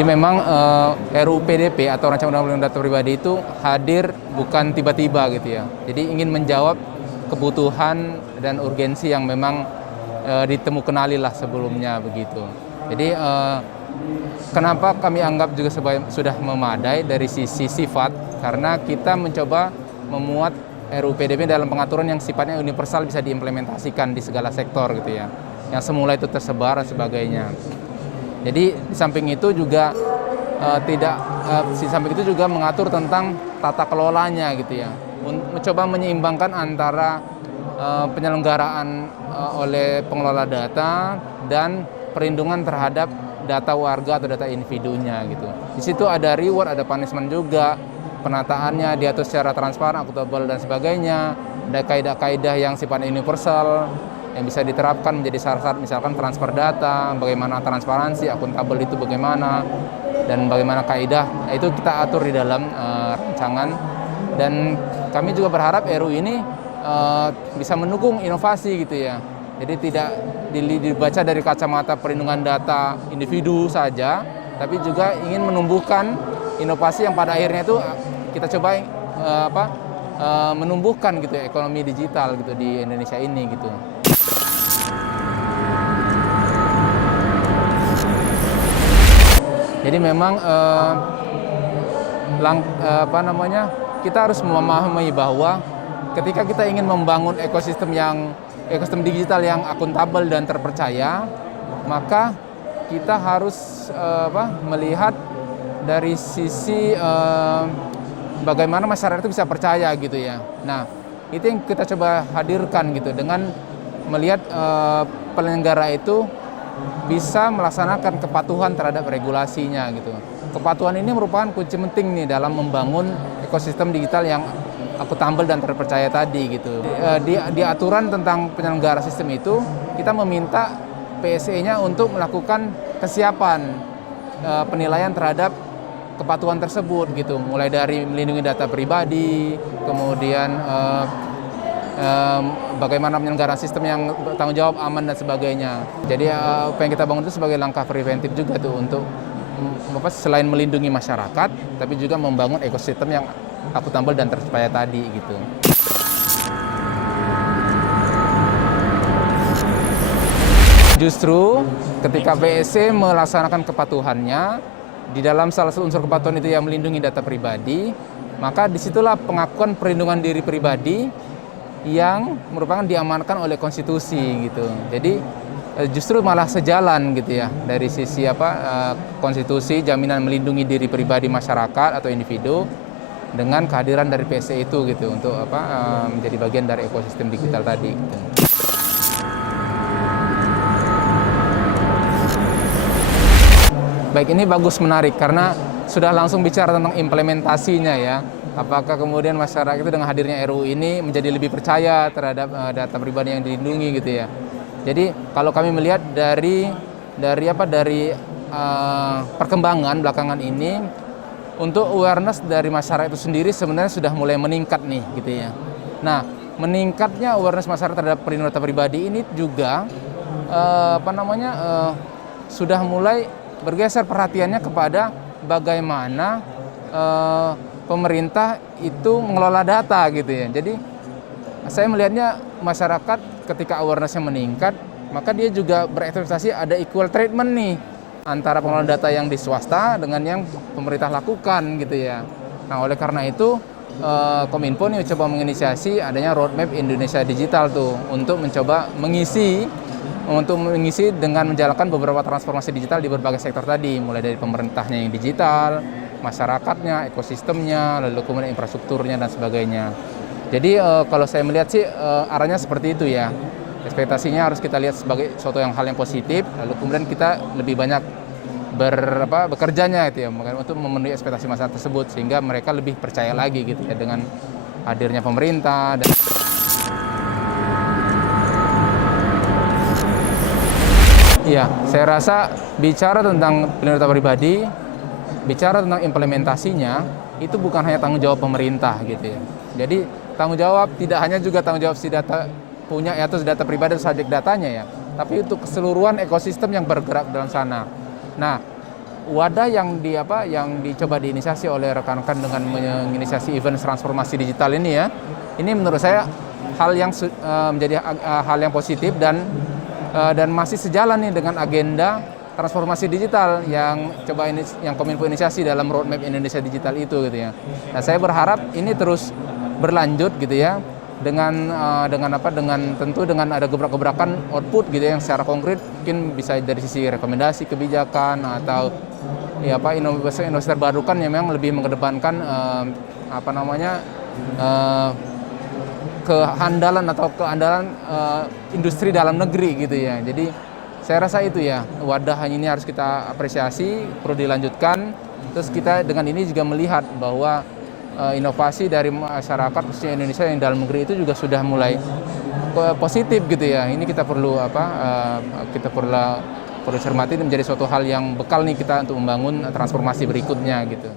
Jadi memang RUU PDP atau Rancangan Undang-Undang Data Pribadi itu hadir bukan tiba-tiba gitu ya. Jadi ingin menjawab kebutuhan dan urgensi yang memang ditemukan lah sebelumnya begitu. Jadi kenapa kami anggap juga sudah memadai dari sisi sifat, karena kita mencoba memuat RUU PDP dalam pengaturan yang sifatnya universal, bisa diimplementasikan di segala sektor gitu ya. Yang semula itu tersebar dan sebagainya. Jadi di samping itu juga mengatur tentang tata kelolanya gitu ya. Mencoba menyeimbangkan antara penyelenggaraan oleh pengelola data dan perlindungan terhadap data warga atau data individunya gitu. Di situ ada reward, ada punishment juga, penataannya diatur secara transparan, akuntabel dan sebagainya. Ada kaidah-kaidah yang sifatnya universal yang bisa diterapkan menjadi syarat, misalkan transfer data, bagaimana transparansi, akuntabel itu bagaimana, dan bagaimana kaidah, itu kita atur di dalam rancangan. Dan kami juga berharap RUU ini bisa mendukung inovasi gitu ya. Jadi tidak dibaca dari kacamata perlindungan data individu saja, tapi juga ingin menumbuhkan inovasi yang pada akhirnya itu kita coba menumbuhkan gitu ya, ekonomi digital gitu di Indonesia ini gitu. Jadi memang kita harus memahami bahwa ketika kita ingin membangun ekosistem digital yang akuntabel dan terpercaya, maka kita harus melihat dari sisi bagaimana masyarakat itu bisa percaya gitu ya. Nah, itu yang kita coba hadirkan gitu, dengan melihat penyelenggara itu bisa melaksanakan kepatuhan terhadap regulasinya gitu. Kepatuhan ini merupakan kunci penting nih dalam membangun ekosistem digital yang akuntabel dan terpercaya tadi gitu. Di aturan tentang penyelenggara sistem itu, kita meminta PSE-nya untuk melakukan kesiapan penilaian terhadap kepatuhan tersebut gitu, mulai dari melindungi data pribadi, kemudian bagaimana penyelenggara sistem yang bertanggung jawab, aman dan sebagainya. Jadi apa yang kita bangun itu sebagai langkah preventif juga tuh, untuk selain melindungi masyarakat, tapi juga membangun ekosistem yang akuntabel dan terpercaya tadi gitu. Justru ketika PSE melaksanakan kepatuhannya, di dalam salah satu unsur kepatuhan itu yang melindungi data pribadi, maka disitulah pengakuan perlindungan diri pribadi yang merupakan diamankan oleh konstitusi gitu. Jadi justru malah sejalan gitu ya, dari sisi konstitusi, jaminan melindungi diri pribadi masyarakat atau individu, dengan kehadiran dari PSE itu gitu, untuk menjadi bagian dari ekosistem digital tadi gitu. Baik, ini bagus, menarik, karena sudah langsung bicara tentang implementasinya ya. Apakah kemudian masyarakat itu dengan hadirnya RUU ini menjadi lebih percaya terhadap data pribadi yang dilindungi gitu ya. Jadi kalau kami melihat dari perkembangan belakangan ini, untuk awareness dari masyarakat itu sendiri sebenarnya sudah mulai meningkat nih gitu ya. Nah, meningkatnya awareness masyarakat terhadap perlindungan data pribadi ini juga sudah mulai bergeser perhatiannya kepada bagaimana pemerintah itu mengelola data gitu ya. Jadi saya melihatnya masyarakat ketika awareness-nya meningkat, maka dia juga berekspektasi ada equal treatment nih antara pengelola data yang di swasta dengan yang pemerintah lakukan gitu ya. Nah, oleh karena itu Kominfo nih coba menginisiasi adanya roadmap Indonesia Digital tuh, untuk mencoba mengisi dengan menjalankan beberapa transformasi digital di berbagai sektor tadi, mulai dari pemerintahnya yang digital, masyarakatnya, ekosistemnya, lalu kemudian infrastrukturnya dan sebagainya. Jadi kalau saya melihat sih arahnya seperti itu ya. Ekspektasinya harus kita lihat sebagai suatu hal yang positif, lalu kemudian kita lebih banyak bekerjanya gitu ya, untuk memenuhi ekspektasi masyarakat tersebut, sehingga mereka lebih percaya lagi gitu ya dengan hadirnya pemerintah. Iya, saya rasa bicara tentang perlindungan data pribadi, bicara tentang implementasinya, itu bukan hanya tanggung jawab pemerintah gitu ya. Jadi tanggung jawab tidak hanya juga tanggung jawab si data punya ya, atau data pribadi subjek datanya ya, tapi untuk keseluruhan ekosistem yang bergerak dalam sana. Nah, wadah yang dicoba diinisiasi oleh rekan-rekan dengan menginisiasi event transformasi digital ini ya, ini menurut saya hal yang menjadi hal yang positif dan masih sejalan nih dengan agenda transformasi digital yang Kominfo inisiasi dalam roadmap Indonesia Digital itu gitu ya. Nah, saya berharap ini terus berlanjut gitu ya dengan tentu dengan ada gebrak-gebrakan output gitu ya, yang secara konkret mungkin bisa dari sisi rekomendasi kebijakan atau inovasi terbarukan yang memang lebih mengedepankan keandalan industri dalam negeri gitu ya. Jadi saya rasa itu ya, wadah ini harus kita apresiasi, perlu dilanjutkan. Terus kita dengan ini juga melihat bahwa inovasi dari masyarakat khususnya Indonesia yang dalam negeri itu juga sudah mulai positif gitu ya. Ini kita perlu cermati, menjadi suatu hal yang bekal nih kita untuk membangun transformasi berikutnya gitu.